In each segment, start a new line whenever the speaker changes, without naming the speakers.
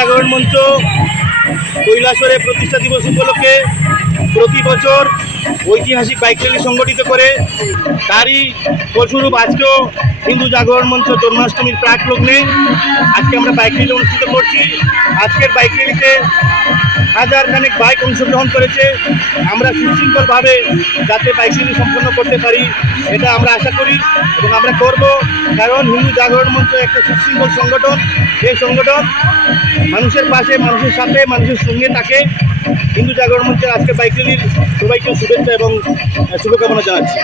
জাগরণ মঞ্চ কৈলাসরে প্রতিষ্ঠা দিবস উপলক্ষে প্রতি বছর ঐতিহাসিক বাইক র্যালি সংগঠিত করে। তারই ফলস্বরূপ আজকেও হিন্দু জাগরণ মঞ্চ জন্মাষ্টমীর প্রাক লগ্নে আজকে আমরা বাইক র্যালি অনুষ্ঠিত করছি। আজকের বাইক র্যালিতে হাজার খানেক বাইক অংশগ্রহণ করেছে। আমরা সুশৃঙ্খলভাবে যাতে বাইক র্যালি সম্পন্ন করতে পারি, এটা আমরা আশা করি এবং আমরা করব। কারণ হিন্দু জাগরণ মঞ্চ একটা সুশৃঙ্খল সংগঠন। এই সংগঠন মানুষের পাশে, মানুষের সাথে, মানুষের সঙ্গে থাকে। হিন্দু জাগরণ মঞ্চের আজকে বাইক র্যালির সবাইকে শুভেচ্ছা এবং শুভকামনা জানাচ্ছি।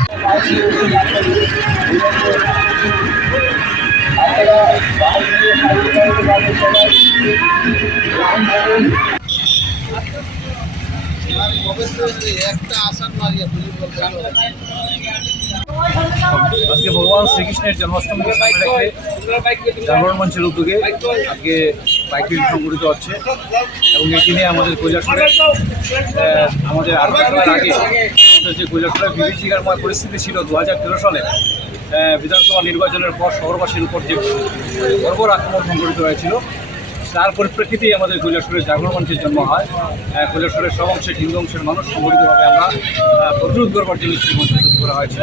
আজকে ভগবান শ্রীকৃষ্ণের জন্মাষ্টমীকে সামনে রেখে জাগরণ মঞ্চের উদ্যোগে আজকে বাইক সংগঠিত হচ্ছে এবং এই দিনে আমাদের কৈলাসরের আমাদের আট আগে যে কৈলাসরের বিভীষিকারময় পরিস্থিতি ছিল দু হাজার তেরো সালে বিধানসভা নির্বাচনের পর শহরবাসীর উপর যে বর্বর আক্রমণ সংগঠিত হয়েছিল তার পরিপ্রেক্ষিতেই আমাদের কৈলাসরের জাগরণ মঞ্চের জন্ম হয়। কৈলাসরের সব অংশের হিন্দু অংশের মানুষ সংগঠিতভাবে আমরা প্রতিরোধ করবার জন্য তৈরি করা হয়েছিল।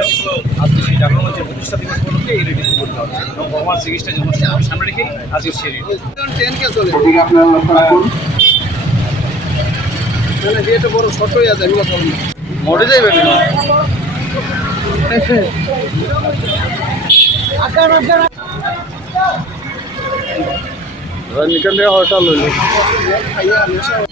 আজকে সেই জাগরণ মঞ্চের প্রতিষ্ঠা দিবস উপলক্ষে এই রেডি করতে হচ্ছে এবং ভগবান শ্রীকৃষ্ণের জন্মাষ্টমী সামনে রেখেই আজকে সেই রেডি। মোটে যাইবে
জয় শ্রীরাম 呃你
跟编号上面的差